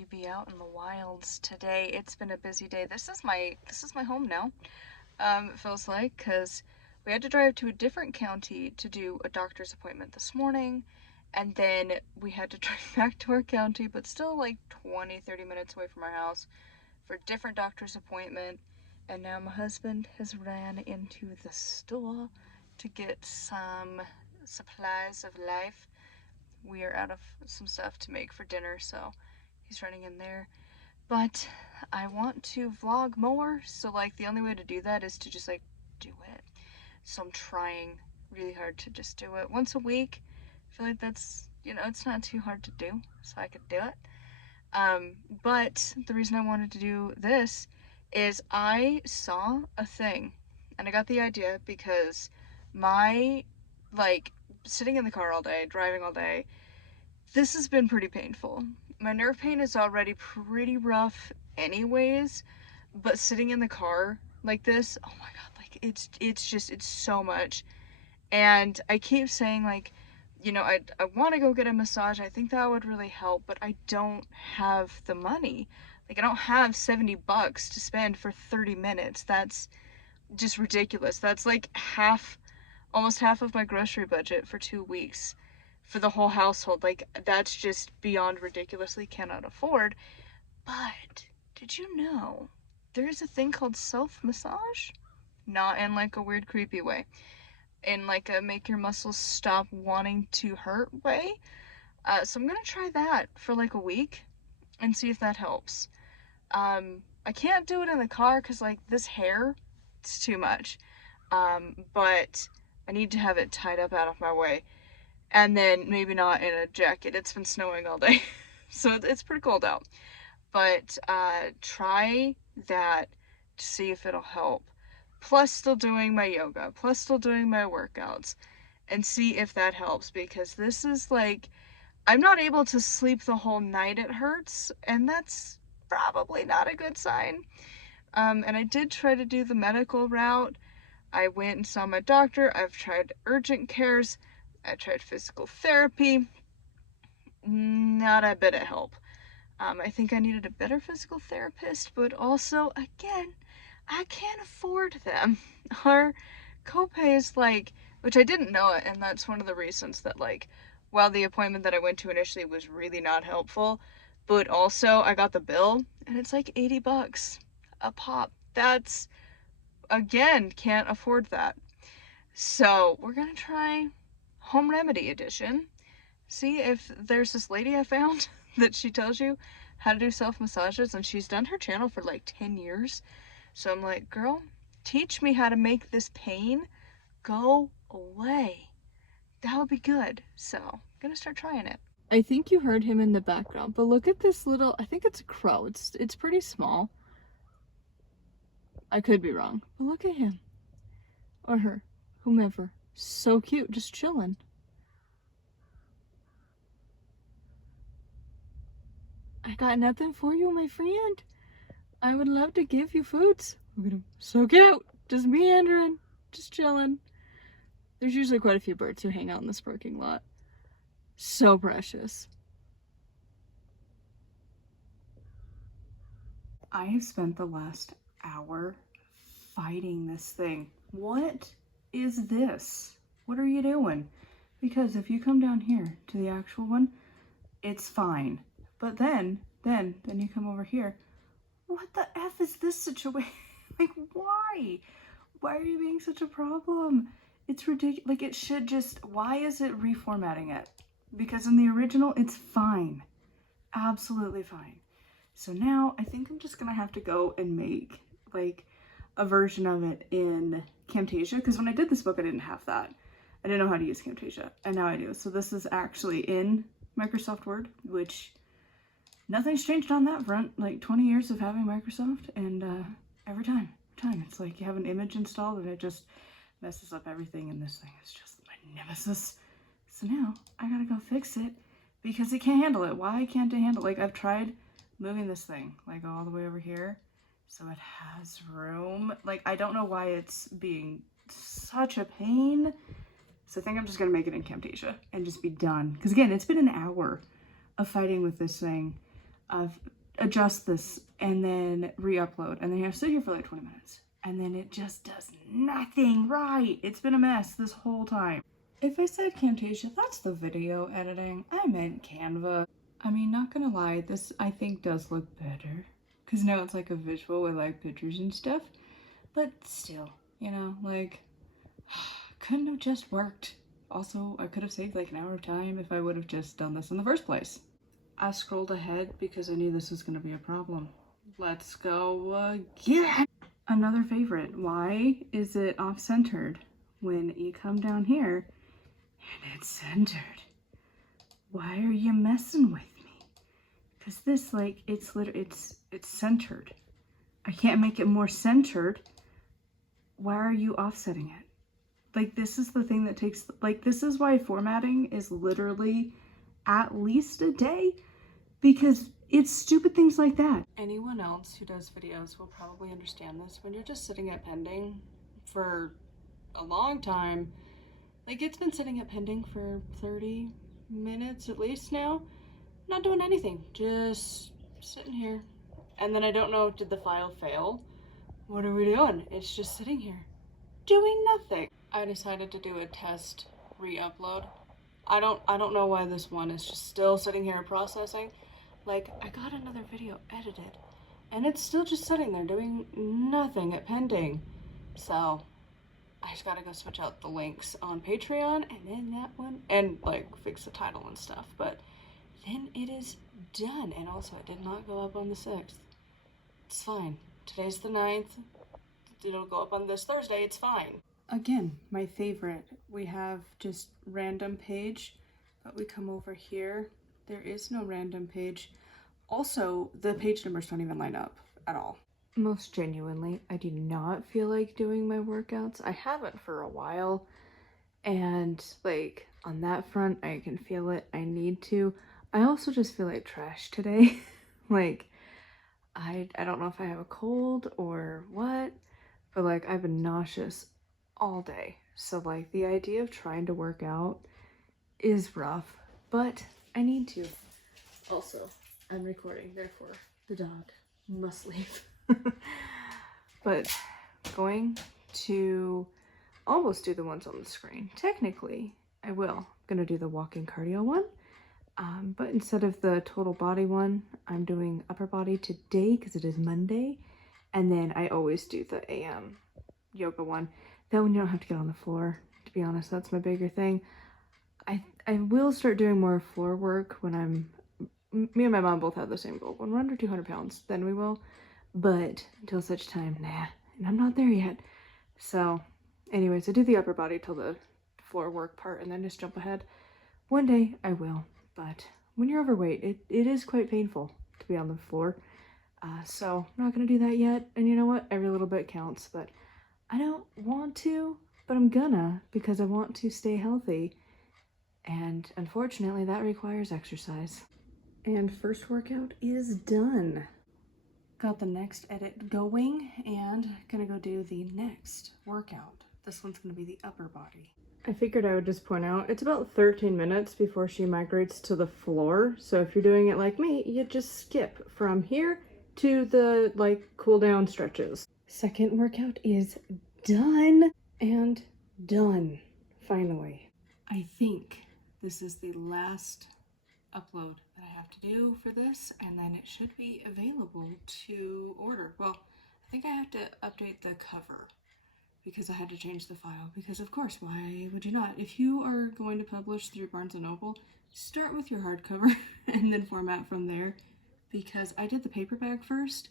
we be out in the wilds today. It's been a busy day. This is my home now. It feels like, because we had to drive to a different county to do a doctor's appointment this morning, and then we had to drive back to our county, but still like 20-30 minutes away from our house for a different doctor's appointment. And now my husband has ran into the store to get some supplies of life. We are out of some stuff to make for dinner, so he's running in there. But I want to vlog more, so like the only way to do that is to just like do it. So I'm trying really hard to just do it once a week. I feel like that's, it's not too hard to do, so I could do it. But the reason I wanted to do this is I saw a thing, and I got the idea because my, like, sitting in the car all day, driving all day, this has been pretty painful. My nerve pain is already pretty rough anyways, but sitting in the car like this, oh my god, like it's so much. And I keep saying, like, I want to go get a massage. I think that would really help, but I don't have the money. Like, I don't have $70 to spend for 30 minutes. That's just ridiculous. That's like almost half of my grocery budget for 2 weeks for the whole household. Like, that's just beyond ridiculously cannot afford. But did you know there's a thing called self-massage? Not in like a weird creepy way, in like a make your muscles stop wanting to hurt way. So I'm gonna try that for like a week and see if that helps. I can't do it in the car because like this hair, it's too much. But I need to have it tied up out of my way, and then maybe not in a jacket. It's been snowing all day, so it's pretty cold out. But try that to see if it'll help. Plus still doing my yoga, plus still doing my workouts, and see if that helps, because this is like, I'm not able to sleep the whole night. It hurts, and that's probably not a good sign. And I did try to do the medical route. I went and saw my doctor. I've tried urgent cares. I tried physical therapy. Not a bit of help. I think I needed a better physical therapist, but also, again, I can't afford them. Our copay is like, which I didn't know it, and that's one of the reasons that, like, while the appointment that I went to initially was really not helpful, but also I got the bill, and it's like $80 a pop. That's, again, can't afford that. So we're gonna try home remedy edition. See if there's this lady I found that she tells you how to do self-massages, and she's done her channel for like 10 years. So I'm like, girl, teach me how to make this pain go away. That would be good. So I'm gonna start trying it. I think you heard him in the background, but look at this little, I think it's a crow. It's pretty small. I could be wrong, but look at him. Or her, whomever. So cute, just chilling. I got nothing for you, my friend. I would love to give you foods. Look at him. So cute. Just meandering. Just chilling. There's usually quite a few birds who hang out in this parking lot. So precious. I have spent the last hour fighting this thing. What is this? What are you doing? Because if you come down here to the actual one, it's fine. But then you come over here. What the F is this situation? Like, why? Why are you being such a problem? It's ridiculous. Like, it should just, why is it reformatting it? Because in the original, it's fine. Absolutely fine. So now I think I'm just gonna have to go and make like a version of it in Camtasia, because when I did this book, I didn't have that. I didn't know how to use Camtasia, and now I do. So this is actually in Microsoft Word, which nothing's changed on that front. Like 20 years of having Microsoft, and every time it's like you have an image installed and it just messes up everything, and this thing is just my nemesis. So now I gotta go fix it because it can't handle it. Why can't it handle it? Like, I've tried moving this thing like all the way over here so it has room. Like, I don't know why it's being such a pain. So I think I'm just gonna make it in Camtasia and just be done. Because again, it's been an hour of fighting with this thing. adjust this and then re-upload, and then you have to sit here for like 20 minutes, and then it just does nothing right. It's been a mess this whole time. If I said Camtasia, that's the video editing. I meant Canva. I mean, not gonna lie, this I think does look better, because now it's like a visual with like pictures and stuff, but still, you know, like, couldn't have just worked. Also, I could have saved like an hour of time if I would have just done this in the first place. I scrolled ahead because I knew this was going to be a problem. Let's go again. Another favorite. Why is it off-centered when you come down here and it's centered? Why are you messing with me? Because this, like, it's literally, it's centered. I can't make it more centered. Why are you offsetting it? Like, this is the thing that takes, like, this is why formatting is literally at least a day, because it's stupid things like that. Anyone else who does videos will probably understand this. When you're just sitting at pending for a long time, like, it's been sitting at pending for 30 minutes at least now, not doing anything, just sitting here. And then I don't know, did the file fail? What are we doing? It's just sitting here doing nothing. I decided to do a test re-upload. I don't know why this one is just still sitting here processing. Like, I got another video edited and it's still just sitting there doing nothing at pending. So I just gotta go switch out the links on Patreon and then that one, and like fix the title and stuff, but then it is done. And also it did not go up on the 6th. It's fine. Today's the 9th. It'll go up on this Thursday. It's fine. Again, my favorite. We have just random page, but we come over here. There is no random page. Also, the page numbers don't even line up at all. Most genuinely, I do not feel like doing my workouts. I haven't for a while. And like on that front, I can feel it. I need to. I also just feel like trash today. Like, I don't know if I have a cold or what, but like I've been nauseous all day. So like the idea of trying to work out is rough, but I need to. Also, I'm recording, therefore the dog must leave. But going to almost do the ones on the screen. Technically, I will. I'm gonna do the walking cardio one. But instead of the total body one, I'm doing upper body today because it is Monday. And then I always do the AM yoga one. That one you don't have to get on the floor. To be honest, that's my bigger thing. I will start doing more floor work when me and my mom both have the same goal. When we're under 200 pounds, then we will. But until such time, nah. And I'm not there yet. So anyways, I do the upper body till the floor work part and then just jump ahead. One day I will. But when you're overweight, it is quite painful to be on the floor. So I'm not going to do that yet. And you know what? Every little bit counts. But I don't want to, but I'm gonna, because I want to stay healthy. And unfortunately, that requires exercise. And first workout is done. Got the next edit going and gonna go do the next workout. This one's gonna be the upper body. I figured I would just point out, it's about 13 minutes before she migrates to the floor. So if you're doing it like me, you just skip from here to the like cool down stretches. Second workout is done and done, finally. I think this is the last upload that I have to do for this, and then it should be available to order. Well, I think I have to update the cover because I had to change the file, because of course, why would you not? If you are going to publish through Barnes & Noble, start with your hardcover and then format from there, because I did the paperback first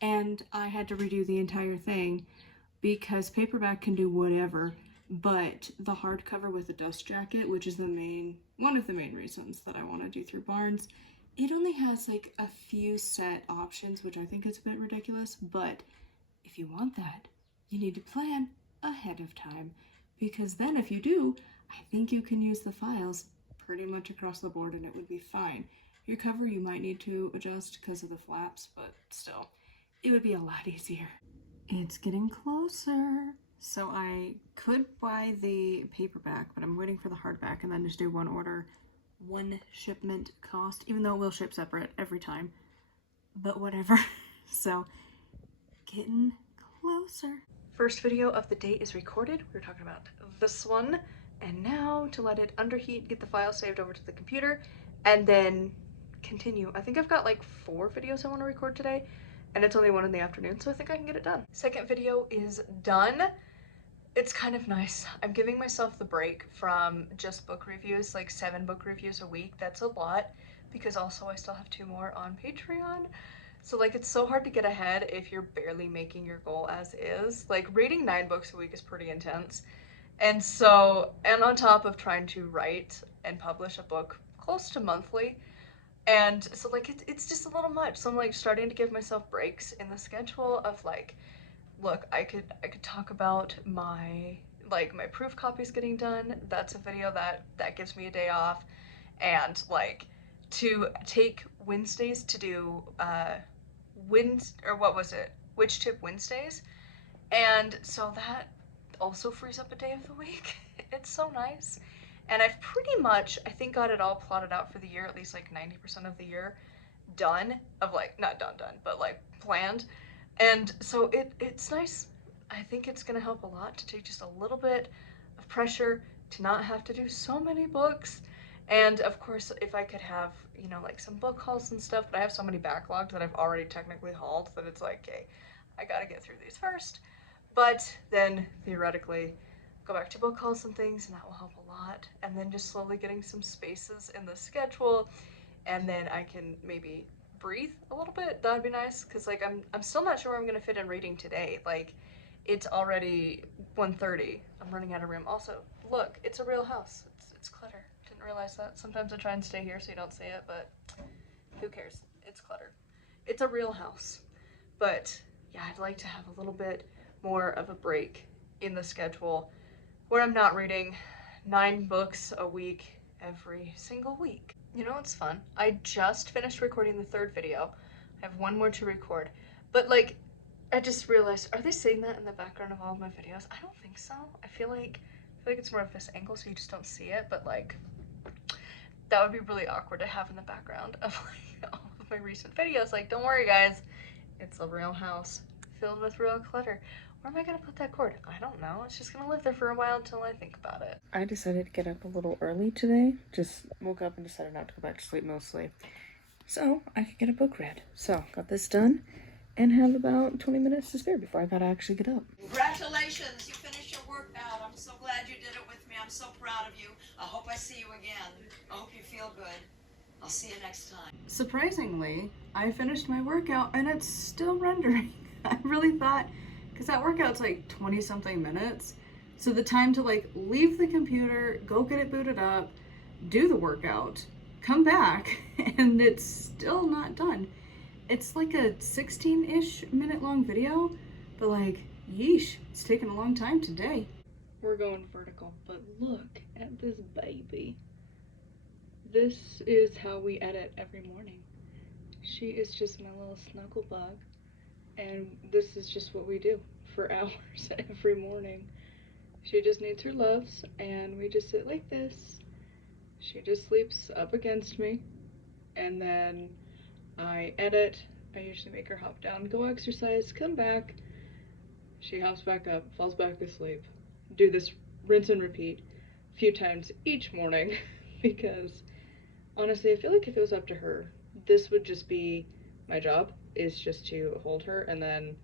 and I had to redo the entire thing because paperback can do whatever, but the hardcover with the dust jacket, which is one of the main reasons that I want to do through Barnes, it only has like a few set options, which I think is a bit ridiculous, but if you want that, you need to plan ahead of time, because then if you do, I think you can use the files pretty much across the board and it would be fine. Your cover you might need to adjust because of the flaps, but still, it would be a lot easier. It's getting closer. So I could buy the paperback, but I'm waiting for the hardback and then just do one order, one shipment cost, even though it will ship separate every time. but whatever. So, getting closer. First video of the day is recorded. We're talking about this one. And now to let it underheat, get the file saved over to the computer, and then continue. I think I've got like 4 videos I want to record today, and it's only 1 in the afternoon, so I think I can get it done. Second video is done. It's kind of nice. I'm giving myself the break from just book reviews, like 7 book reviews a week. That's a lot, because also I still have 2 more on Patreon. So like it's so hard to get ahead if you're barely making your goal as is. Like reading 9 books a week is pretty intense. And so, and on top of trying to write and publish a book close to monthly, and so like it's just a little much. So I'm like starting to give myself breaks in the schedule of like, look, I could talk about my my proof copies getting done. That's a video that gives me a day off, and like to take Wednesdays to do Witch Tip Wednesdays, and so that also frees up a day of the week. It's so nice. And I've pretty much, I think, got it all plotted out for the year, at least like 90% of the year done, of like, not done, but like planned. And so it's nice. I think it's going to help a lot to take just a little bit of pressure to not have to do so many books. And of course, if I could have, like some book hauls and stuff, but I have so many backlogged that I've already technically hauled that it's like, okay, I gotta get through these first. But then theoretically, go back to book hauls and things, and that will help a lot. And then just slowly getting some spaces in the schedule, and then I can maybe breathe a little bit. That'd be nice, because like I'm still not sure where I'm gonna fit in reading today. Like it's already 1:30. I'm running out of room. Also, look, it's a real house. It's clutter. Didn't realize that. Sometimes I try and stay here so you don't see it, but who cares? It's clutter. It's a real house. But yeah, I'd like to have a little bit more of a break in the schedule where I'm not reading 9 books a week every single week. You know what's fun? I just finished recording the 3rd video. I have 1 more to record. But like, I just realized, are they saying that in the background of all of my videos? I don't think so. I feel like it's more of this angle so you just don't see it, but like, that would be really awkward to have in the background of like all of my recent videos. Like, don't worry guys, it's a real house filled with real clutter. Where am I gonna put that cord? I don't know. It's just gonna live there for a while until I think about it. I decided to get up a little early today. Just woke up and decided not to go back to sleep mostly, so I could get a book read. So got this done and have about 20 minutes to spare before I gotta actually get up. Congratulations, you finished your workout. I'm so glad you did it with me. I'm so proud of you. I hope I see you again. I hope you feel good. I'll see you next time. Surprisingly, I finished my workout and it's still rendering. I really thought, because that workout's like 20 something minutes, so the time to like leave the computer, go get it booted up, do the workout, come back, and it's still not done. It's like a 16-ish minute long video, but like, yeesh, it's taken a long time today. We're going vertical, but look at this baby. This is how we edit every morning. She is just my little snuggle bug, and this is just what we do for hours every morning. She just needs her loves, and we just sit like this. She just sleeps up against me, and then I edit. I usually make her hop down, go exercise, come back. She hops back up, falls back asleep. Do this rinse and repeat a few times each morning because honestly, I feel like if it was up to her, this would just be my job, is just to hold her and then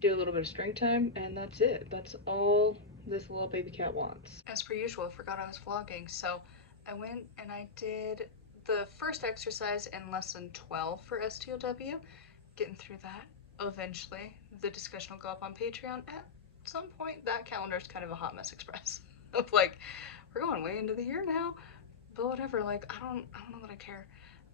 do a little bit of strength time, and that's it. That's all this little baby cat wants. As per usual, I forgot I was vlogging, so I went and I did the first exercise in lesson 12 for STLW, getting through that. Eventually, the discussion will go up on Patreon at some point. That calendar is kind of a hot mess express of like, we're going way into the year now, but whatever, like, I don't know that I care.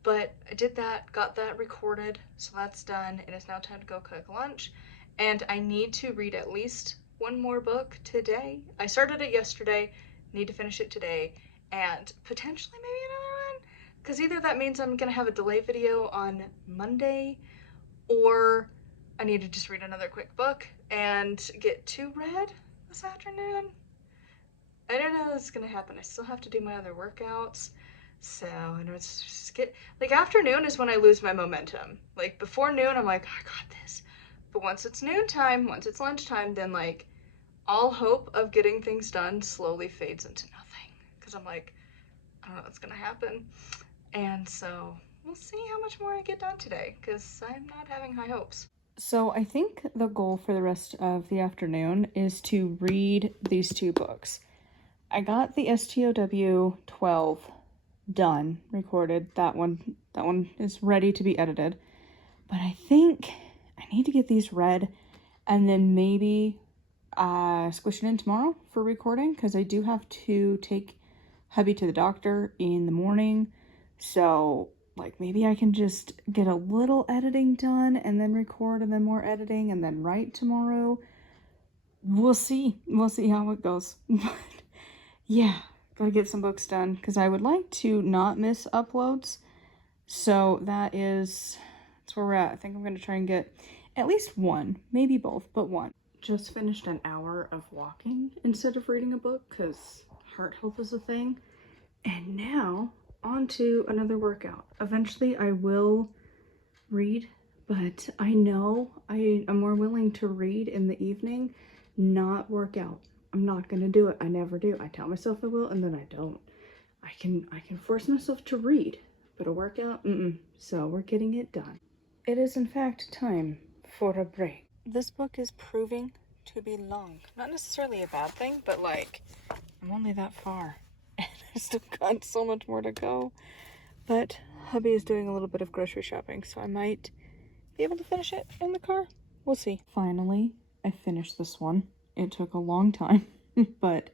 But I did that, got that recorded, so that's done. It is now time to go cook lunch, and I need to read at least 1 more book today. I started it yesterday, need to finish it today, and potentially maybe another one, because either that means I'm gonna have a delay video on Monday, or I need to just read another quick book and get 2 read this afternoon. I don't know how this is gonna happen. I still have to do my other workouts. So, and it's just like, afternoon is when I lose my momentum. Like, before noon, I'm like, I got this. But once it's noontime, once it's lunchtime, then, like, all hope of getting things done slowly fades into nothing. Because I'm like, I don't know what's going to happen. And so, we'll see how much more I get done today, because I'm not having high hopes. So I think the goal for the rest of the afternoon is to read these two books. I got the STOW 12 done, recorded. That one is ready to be edited. But I think I need to get these read and then maybe squish it in tomorrow for recording, because I do have to take hubby to the doctor in the morning. So like maybe I can just get a little editing done and then record and then more editing and then write tomorrow. We'll see how it goes. But yeah, gotta get some books done because I would like to not miss uploads. So that's where we're at. I think I'm gonna try and get at least one, maybe both, but one. Just finished an hour of walking instead of reading a book because heart health is a thing. And now on to another workout. Eventually I will read, but I know I am more willing to read in the evening, not work out. I'm not gonna do it. I never do. I tell myself I will and then I don't. I can force myself to read, but a workout, So we're getting it done. It is in fact time for a break. This book is proving to be long. Not necessarily a bad thing, but like, I'm only that far. And I've still got so much more to go. But hubby is doing a little bit of grocery shopping, so I might be able to finish it in the car. We'll see. Finally, I finished this one. It took a long time, but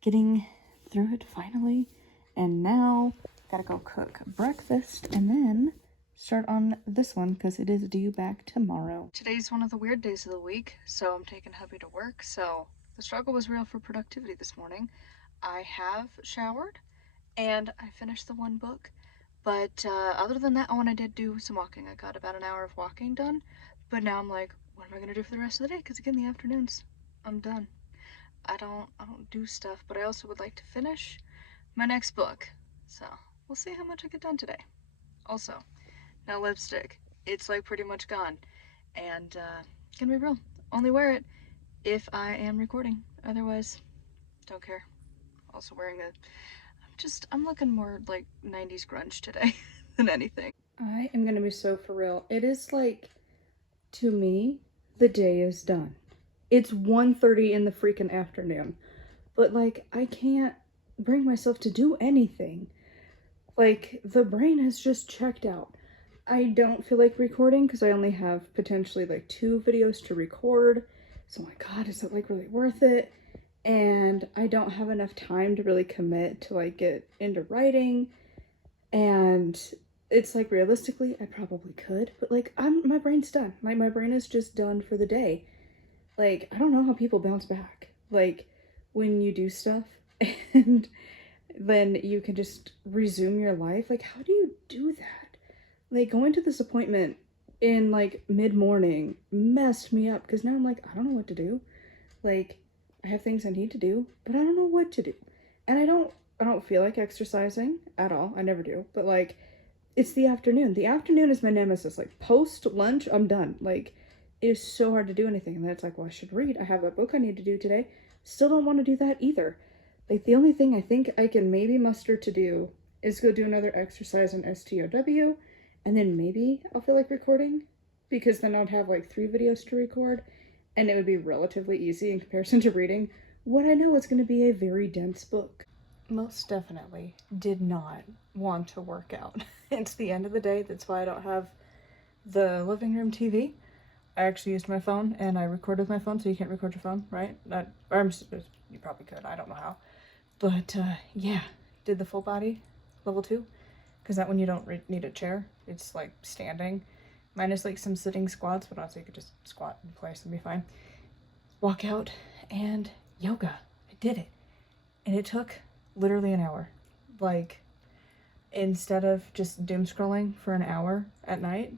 getting through it finally. And now, gotta go cook breakfast and then start on this one because it is due back tomorrow. Today's one of the weird days of the week, so I'm taking hubby to work. So the struggle was real for productivity this morning. I have showered and I finished the one book. But other than that, I did do some walking. I got about an hour of walking done. But now I'm like, what am I gonna do for the rest of the day? Because again, the afternoons, I'm done. I don't do stuff, but I also would like to finish my next book. So we'll see how much I get done today. Also, now lipstick. It's like pretty much gone. And gonna be real, only wear it if I am recording. Otherwise, don't care. Also wearing I'm looking more like 90s grunge today than anything. I am gonna be so for real. It is like, to me, the day is done. It's 1:30 in the freaking afternoon. But like, I can't bring myself to do anything. Like, the brain has just checked out. I don't feel like recording because I only have potentially like 2 videos to record. So my God, is it like really worth it? And I don't have enough time to really commit to like get into writing. And it's like, realistically, I probably could, but like, my brain's done. My brain is just done for the day. Like, I don't know how people bounce back. Like, when you do stuff and then you can just resume your life. Like, how do you do that? Like, going to this appointment in like mid-morning messed me up because now I'm like, I don't know what to do. Like, I have things I need to do, but I don't know what to do. And I don't feel like exercising at all. I never do. But like, it's the afternoon. The afternoon is my nemesis. Like, post lunch, I'm done. Like, it is so hard to do anything. And then it's like, well, I should read. I have a book I need to do today. Still don't want to do that either. Like, the only thing I think I can maybe muster to do is go do another exercise in STOW, and then maybe I'll feel like recording, because then I'd have like 3 videos to record, and it would be relatively easy in comparison to reading what I know is going to be a very dense book. Most definitely did not want to work out. It's the end of the day. That's why I don't have the living room TV. I actually used my phone and I recorded with my phone, so you can't record your phone, right? You probably could. I don't know how. But yeah, did the full body level 2, because that one you don't need a chair. It's like standing. Mine is like some sitting squats, but honestly you could just squat in place and be fine. Walk out and yoga. I did it. And it took literally an hour. Like, instead of just doom scrolling for an hour at night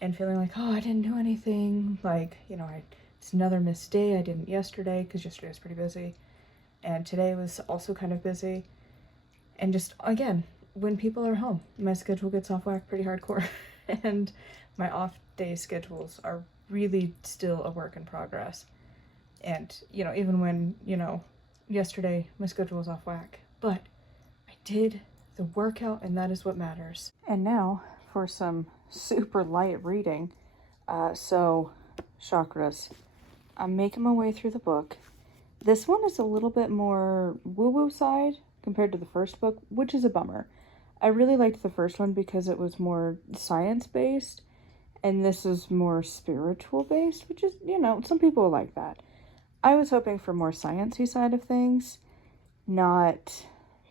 and feeling like, oh, I didn't do anything. Like, you know, it's another missed day. I didn't yesterday because yesterday was pretty busy. And today was also kind of busy. And just, again, when people are home, my schedule gets off whack pretty hardcore. And my off day schedules are really still a work in progress. And, even when, yesterday my schedule was off whack. But I did the workout, and that is what matters. And now for some super light reading. So, chakras. I'm making my way through the book. This one is a little bit more woo-woo side compared to the first book, which is a bummer. I really liked the first one because it was more science-based, and this is more spiritual-based, which is, some people like that. I was hoping for more science-y side of things, not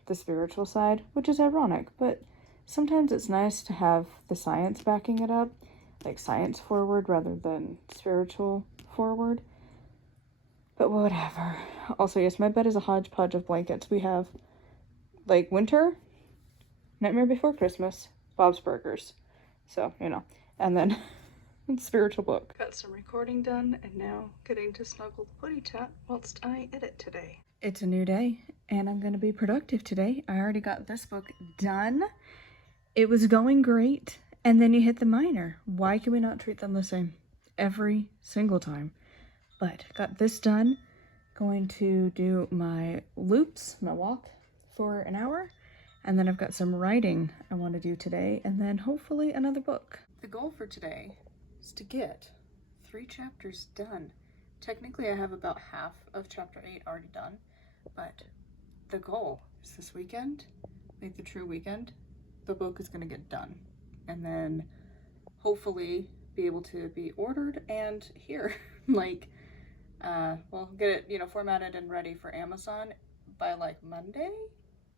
the spiritual side, which is ironic, but sometimes it's nice to have the science backing it up, like science forward rather than spiritual forward. But whatever. Also, yes, my bed is a hodgepodge of blankets. We have, like, winter, Nightmare Before Christmas, Bob's Burgers. So, and then spiritual book. Got some recording done, and now getting to snuggle the putty tat whilst I edit today. It's a new day, and I'm going to be productive today. I already got this book done. It was going great, and then you hit the minor. Why can we not treat them the same every single time? But got this done. Going to do my loops, my walk for an hour. And then I've got some writing I want to do today, and then hopefully another book. The goal for today is to get 3 chapters done. Technically, I have about half of chapter 8 already done, but the goal is this weekend, like the true weekend, the book is going to get done. And then hopefully be able to be ordered and here, like, get it, formatted and ready for Amazon by like Monday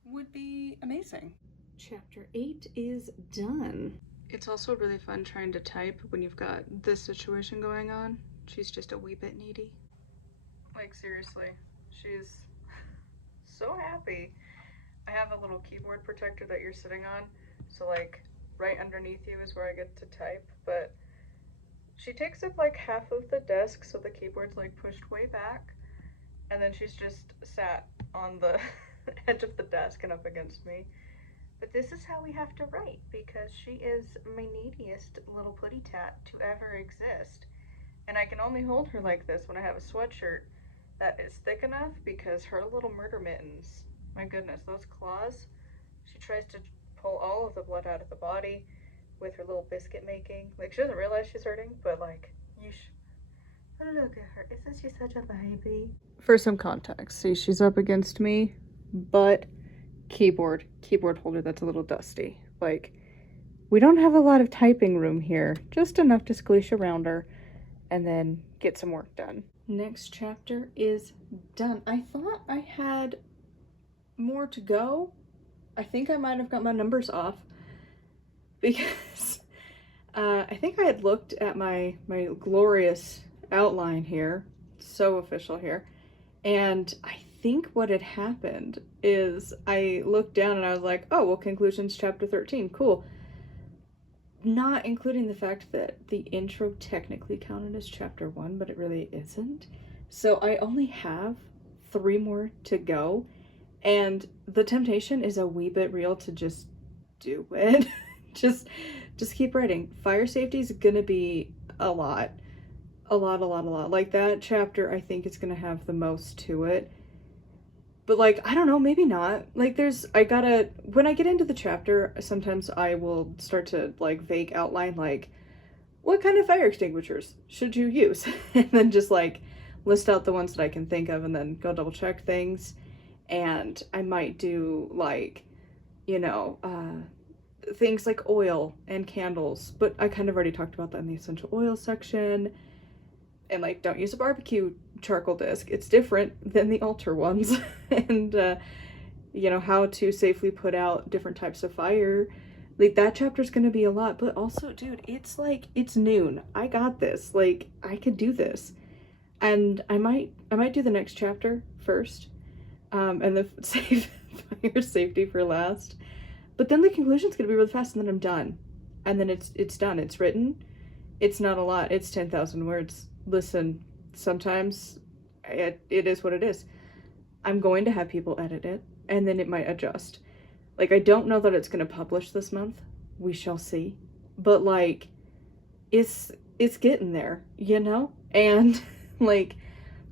would be amazing. Chapter 8 is done. It's also really fun trying to type when you've got this situation going on. She's just a wee bit needy. Like, seriously, she's so happy. I have a little keyboard protector that you're sitting on, so like right underneath you is where I get to type, but she takes up like half of the desk, so the keyboard's like pushed way back, and then she's just sat on the edge of the desk and up against me. But this is how we have to write, because she is my neediest little putty tat to ever exist. And I can only hold her like this when I have a sweatshirt that is thick enough, because her little murder mittens, my goodness, those claws, she tries to pull all of the blood out of the body with her little biscuit making. Like, she doesn't realize she's hurting, but like, look at her. Isn't she such a baby? For some context, see, she's up against me, but keyboard holder that's a little dusty. Like, we don't have a lot of typing room here, just enough to squeeze around her and then get some work done. Next chapter is done. I thought I had more to go. I think I might have got my numbers off because I think I had looked at my glorious outline here, so official here, and I think what had happened is I looked down and I was like, oh, well, conclusions chapter 13, cool. Not including the fact that the intro technically counted as chapter 1, but it really isn't. So I only have 3 more to go, and the temptation is a wee bit real to just do it. just keep writing. Fire safety is gonna be a lot. Like, that chapter, I think, is gonna have the most to it. But, like, I don't know, maybe not. Like, when I get into the chapter, sometimes I will start to, like, vague outline, like, what kind of fire extinguishers should you use? And then just, like, list out the ones that I can think of and then go double check things. And I might do, like, things like oil and candles. But I kind of already talked about that in the essential oil section. And, like, don't use a barbecue charcoal disc. It's different than the altar ones. And, how to safely put out different types of fire. Like, that chapter's gonna be a lot. But also, dude, it's noon. I got this. Like, I could do this. And I might do the next chapter first. And the fire safety for last. But then the conclusion's gonna be really fast, and then I'm done. And then it's done. It's written. It's not a lot. It's 10,000 words. Listen, sometimes it is what it is. I'm going to have people edit it, and then it might adjust. Like, I don't know that it's going to publish this month. We shall see. But, like, it's getting there, you know? And, like,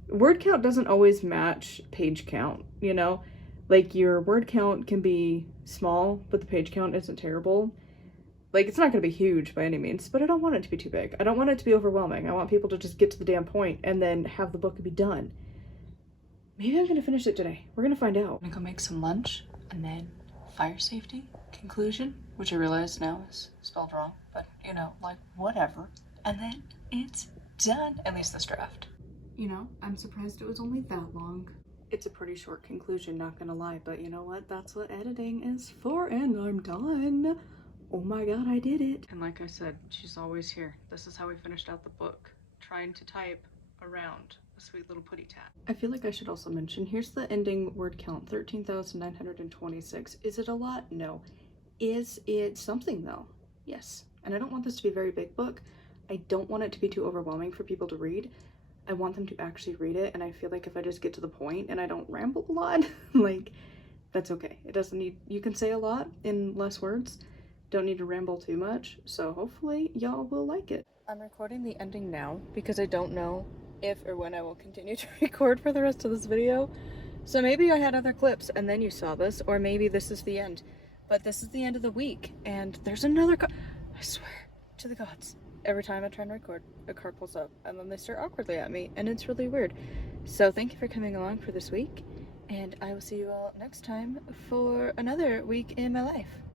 word count doesn't always match page count, you know? Like, your word count can be small, but the page count isn't terrible. Like, it's not going to be huge by any means, but I don't want it to be too big. I don't want it to be overwhelming. I want people to just get to the damn point and then have the book be done. Maybe I'm going to finish it today. We're going to find out. I'm going to go make some lunch, and then fire safety, conclusion, which I realize now is spelled wrong, but, you know, like, whatever. And then it's done, at least this draft. You know, I'm surprised it was only that long. It's a pretty short conclusion, not gonna lie, but you know what? That's what editing is for, and I'm done. Oh my god, I did it. And like I said, she's always here. This is how we finished out the book, trying to type around a sweet little putty tat. I feel like I should also mention, here's the ending word count, 13,926. Is it a lot? No. Is it something though? Yes. And I don't want this to be a very big book. I don't want it to be too overwhelming for people to read. I want them to actually read it, and I feel like if I just get to the point and I don't ramble a lot, like, that's okay. It doesn't need, you can say a lot in less words. Don't need to ramble too much, so hopefully y'all will like it. I'm recording the ending now because I don't know if or when I will continue to record for the rest of this video. So maybe I had other clips and then you saw this, or maybe this is the end. But this is the end of the week, and there's another I swear to the gods. Every time I try and record, a card pulls up, and then they stare awkwardly at me, and it's really weird. So thank you for coming along for this week, and I will see you all next time for another week in my life.